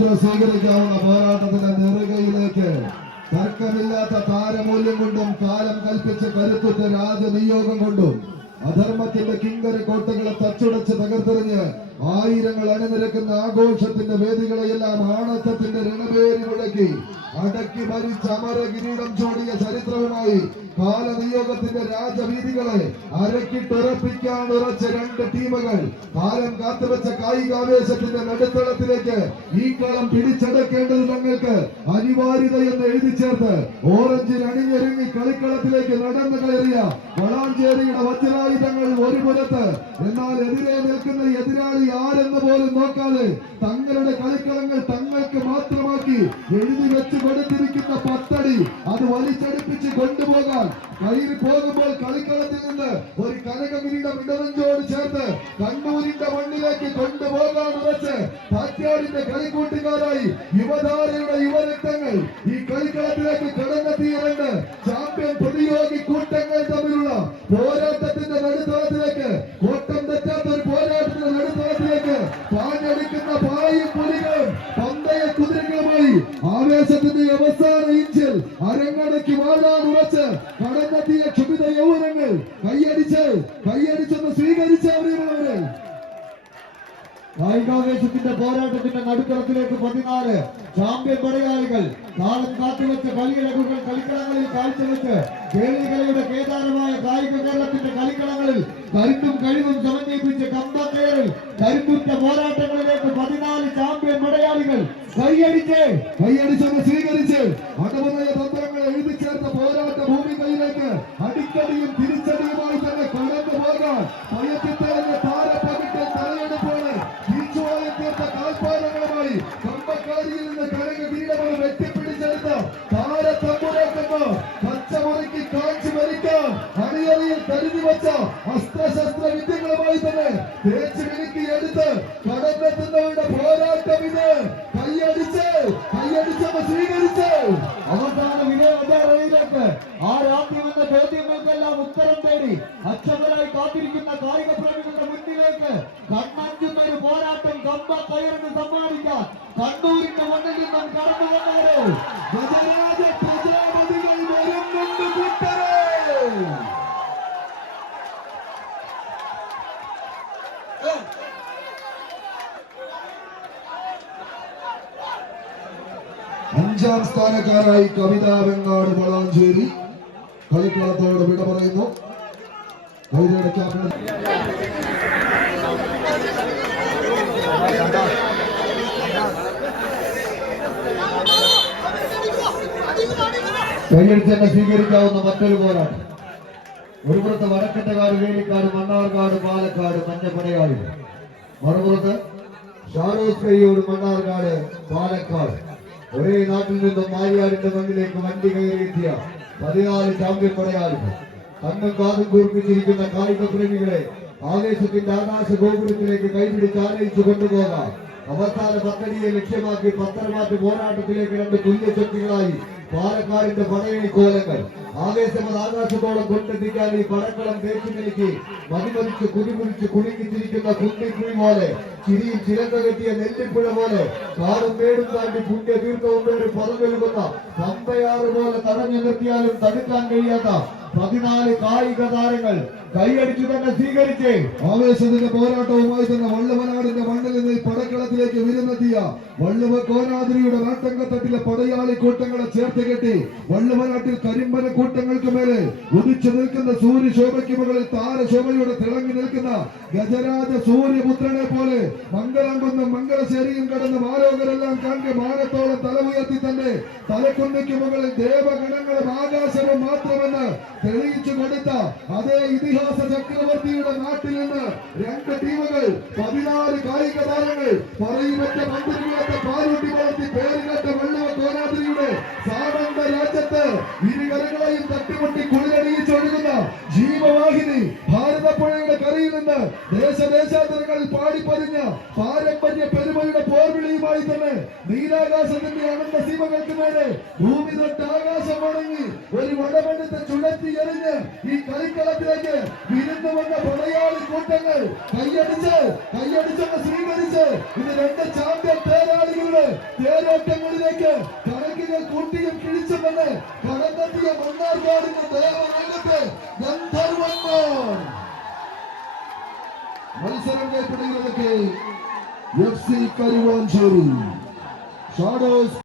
മാത്രം സ്വീകരിക്കാവുന്ന പോരാട്ടത്തിന്റെ നെറുകയിലേക്ക് തർക്കമില്ലാത്ത താരമൂല്യം കൊണ്ടും കാലം കൽപ്പിച്ച കരുത്തുറ്റ രാജനിയോഗം കൊണ്ടും അധർമ്മത്തിന്റെ കിങ്കര കോട്ടകളെ തച്ചുടച്ച് തകർത്തെറിഞ്ഞ് ആയിരങ്ങൾ അണിനിരക്കുന്ന ആഘോഷത്തിന്റെ വേദികളെയെല്ലാം ആണത്തത്തിന്റെ രണപേരി മുഴക്കി അടക്കി ഭരിച്ച അമര കിരീടം ചോടിയ ചരിത്രവുമായി കാലനിയോഗത്തിന്റെ രാജവീതികളെ അരക്കിട്ടുറപ്പിക്കാൻ ഉറച്ച രണ്ട് ടീമുകൾ കാലം കാത്തുവെച്ച കായികാവേശത്തിന്റെ നടുത്തളത്തിലേക്ക് ഈ കളം പിടിച്ചടക്കേണ്ടത് തങ്ങൾക്ക് അനിവാര്യതയെന്ന് എഴുതി ചേർത്ത് ഓറഞ്ചിൽ അണിഞ്ഞൊരുങ്ങി കളിക്കളത്തിലേക്ക് നടന്നു കയറിയ വളാഞ്ചേരിയുടെ വജ്രായുധങ്ങൾ ഒരു പുറത്ത്, എന്നാൽ എതിരെ നിൽക്കുന്ന എതിരാളി ആരെന്ന് പോലും നോക്കാതെ തങ്ങളുടെ കളിക്കളങ്ങൾ തങ്ങൾക്ക് മാത്രമാക്കി എഴുതി വെച്ച് കൊടുത്തിരിക്കുന്ന പത്തടി അത് വലിച്ചടിപ്പിച്ച് കൊണ്ടുപോകാൻ കയറി പോകുമ്പോൾ കളിക്കളത്തിൽ നിന്ന് ഒരു കനകഗിരിയുടെ ഇടവഞ്ചോട് ചേർത്ത് കണ്ണൂരിന്റെ മണ്ണിലേക്ക് കൊണ്ടുപോകാൻ ഉറച്ച് കാറ്റാടിന്റെ കളിക്കൂട്ടുകാരായി യുവതാരയുടെ യുവരക്തങ്ങൾ ഈ കളിക്കളത്തിലേക്ക് കടന്നെത്തിയിട്ടുണ്ട്. ചാമ്പ്യൻ പ്രതിയോഗി കൂട്ടങ്ങൾ തമ്മിലുള്ള പോരാട്ടത്തിന്റെ നടുത്തളത്തിലേക്ക്, കോട്ടം തെറ്റാത്ത ഒരു പോരാട്ടത്തിന്റെ നടുത്തളത്തിലേക്ക് പാഞ്ഞടിക്കുന്ന പായും പുലികളും പന്തയ കുതിരകളുമായി ആവേശത്തിന്റെ അവസാന ഇഞ്ചിൽ അരങ്ങടക്കി വാഴാൻ ഉറച്ച് കടന്നെത്തിയ ക്ഷുഭിത യൗവനങ്ങൾ കൈയടിച്ചെന്ന് സ്വീകരിച്ചവരെ കായികാവേശത്തിന്റെ പോരാട്ടത്തിന്റെ നടുത്തളത്തിലേക്ക് 14 ചാമ്പ്യൻ പടയാളികൾ കാലം കാത്തുവെച്ച കളിയിളകുകൾ കളിക്കളങ്ങളിൽ കാഴ്ചവെച്ച് കേരളീകളയുടെ കേദാരമായ കായിക കേരളത്തിന്റെ കളിക്കളങ്ങളിൽ കരുത്തും കഴിവും സമന്വയിപ്പിച്ച് കമ്പക്കയറിൽ കരുത്തുറ്റ പോരാട്ടങ്ങളിലേക്ക് 14 ചാമ്പ്യൻ പടയാളികൾ കൈയടിച്ചെന്ന് സ്വീകരിച്ച് അടവുനയ തന്ത്രങ്ങൾ എഴുതി ചേർത്ത പോരാട്ട ഭൂമികയിലേക്ക് അടിക്കടിയും തിരിച്ചടിയുമായി തന്നെ കടന്നു പോകാൻ ഭയത്തിത്തരഞ്ഞ താരപ്പകിട്ടൽ തലയെടുപ്പോടെ തീർച്ചയായും തീർത്ത കാൽപ്പാദങ്ങളുമായി കമ്പക്കാരിയിൽ നിന്ന് കനക കിരീടങ്ങൾ വെട്ടിപ്പിടിച്ചെടുത്ത താരത്തമ്പുരക്കെന്ന് പച്ചമുറക്കി കാഴ്ച മരിക്കാൻ അണിയറിയിൽ കരുതി വെച്ച അസ്ത്രശസ്ത്ര വിദ്യകളുമായി തന്നെ തേച്ച് മിനുക്കി എടുത്ത് കടന്നെത്തുന്നവരുടെ പോരാട്ടം ഇത് കൈയടിച്ചെന്ന് സ്വീകരിച്ച് അവസാന വിജയയിലേക്ക് ആ രാത്രിവെന്ന ചോദ്യങ്ങൾക്കെല്ലാം ഉത്തരം തേടി അക്ഷമരായി കാത്തിരിക്കുന്ന കായിക പ്രേമികളുടെ മുന്നിലേക്ക് കണ്ണഞ്ചുന്ന ഒരു പോരാട്ടം കമ്പ കയറിന് സമ്മാനിക്കാൻ കണ്ണൂരിന്റെ മണ്ണിൽ നിന്നും കടന്നു വന്നവരെ ഗജരാജ പ്രജാപതികൾ വരുന്നുണ്ട് കൂട്ടരെ. അഞ്ചാം സ്ഥാനക്കാരായി കവിതാ വെങ്ങാട് വളാഞ്ചേരി കളിക്കളത്തോട് വിട പറയുന്നു. കവിതയുടെ ക്യാപ്റ്റൻ കൈയടിച്ചെന്നെ സ്വീകരിക്കാവുന്ന മറ്റൊരു പോരാട്ടം. ഒരു പുറത്ത് വടക്കട്ടക്കാട്, വേലിക്കാട്, മണ്ണാർക്കാട്, പാലക്കാട് മഞ്ഞപ്പടയാളി, മറുപുറത്ത് ഷാറൂഖ് കയ്യൂർ, മണ്ണാർക്കാട്, പാലക്കാട്. ഒരേ നാട്ടിൽ നിന്നും മാരിയാടിന്റെ മണ്ണിലേക്ക് വണ്ടി കയറിയെത്തിയ 14 ചാമ്പ്യൻ പടയാളികൾ. കണ്ണും കാതും കൂർപ്പിച്ചിരിക്കുന്ന കായിക പ്രേമികളെ ആവേശത്തിന്റെ ആകാശ ഗോപുരത്തിലേക്ക് കൈപിടിച്ച് ആനയിച്ചു കൊണ്ടുപോകാം. അവസാന പത്തടിയെ ലക്ഷ്യമാക്കി പത്തരമാറ്റ് പോരാട്ടത്തിലേക്ക് രണ്ട് തുല്യശക്തികളായി പാലക്കാടിന്റെ പടയണിക്കോലങ്ങൾ. ആവേശമത് ആകാശത്തോളം കൊണ്ടെത്തിക്കാൻ ഈ പടക്കളം തേച്ചു നിൽക്കി മതിമതിച്ച് കുതിമുറിച്ച് കുടുങ്ങിച്ചിരിക്കുന്ന കുന്നിക്കുഴി പോലെ, ചിരിയിൽ ചിരങ്ക കെട്ടിയ നെല്ലിപ്പുഴ പോലെ, കാടും മേടും താണ്ടി പുണ്യ തീർത്ഥവും പേര് പറന്നൊഴുകുന്ന പമ്പയാറ് പോലെ തടഞ്ഞു നിർത്തിയാലും തടുക്കാൻ കഴിയാത്ത 14 കായിക താരങ്ങൾ കൈയടിച്ചു തന്നെ സ്വീകരിച്ച് ആവേശത്തിന്റെ പോരാട്ടവുമായി തന്നെ വള്ളുവനാടിന്റെ മണ്ണിൽ നിന്ന് പടക്കളത്തിലേക്ക് വിരുന്നെത്തിയ വള്ളുവ കോനാതിരിയുടെ നാട്ടങ്കത്തട്ടിലെ പടയാളി കൂട്ടങ്ങളെ ചേർത്ത് കെട്ടി വള്ളുവനാട്ടിൽ കരിമ്പന കൂട്ടങ്ങൾക്ക് മേലെ ഉദിച്ചു നിൽക്കുന്ന സൂര്യശോഭയ്ക്ക് മുകളിൽ താരശോഭയുടെ തിളങ്ങി നിൽക്കുന്ന ഗജരാജ സൂര്യപുത്രനെ പോലെ മംഗളംകുന്നും മംഗളശ്ശേരിയും കടന്ന് മാലോകരെല്ലാം കണ്ട് മാനത്തോളം തല ഉയർത്തി തന്നെ തലക്കുന്നിക്ക് മുകളിൽ ദേവഗണങ്ങളും ആകാശവും മാത്രമെന്ന് തെളിയിച്ചു കൊടുത്ത അതേ ഇതിഹാസ ചക്രവർത്തിയുടെ നാട്ടിൽ നിന്ന് രണ്ട് ടീമുകൾ 14 കായിക താരങ്ങൾ പറയുമറ്റ മന്ത്രികളത്തെ പാലൂട്ടി വളർത്തി പേരുകേട്ട വള്ളുവ കോനാതിരിയുടെ സാമന്ത രാജ്യത്ത് ഇരുകരകളെയും തട്ടിമുട്ടി കുളിരണിയിച്ചൊഴുകുന്ന ജീവവാഹിനി ഭാരതപ്പുഴയുടെ കരയിൽ നിന്ന് ദേശദേശാന്തരങ്ങളിൽ പാടിപ്പതിഞ്ഞ പാരമ്പര്യ പെരുമയുടെ പോർവിളിയുമായി തന്നെ നീലാകാശത്തിന്റെ അനന്ത സീമകൾക്ക് മേലെ ഭൂമി തൊട്ട് ആകാശം വണങ്ങി ഒരു വടമണ്ണത്തെ ചുഴറ്റി എറിഞ്ഞ് ഈ കളിക്കളത്തിലേക്ക് വിരുന്നു വന്ന പടയാളി കൂട്ടങ്ങൾ കൈയടിച്ചെന്ന് സ്വീകരിച്ച് ഇത് രണ്ട് ചാമ്പ്യൻ പേരാളികളുടെ തേരോട്ടങ്ങളിലേക്ക് കണക്കുകൾ കൂട്ടിയും കിഴിച്ചുമെന്ന് കടന്നെത്തിയ മണ്ണാർക്കാടിന്റെ ദേവരംഗത്ത് ഗന്ധർവന്മാർ മത്സരം കൈപ്പിടികളൊക്കെ FC കരുവാഞ്ചേരി ഷാഡോസ്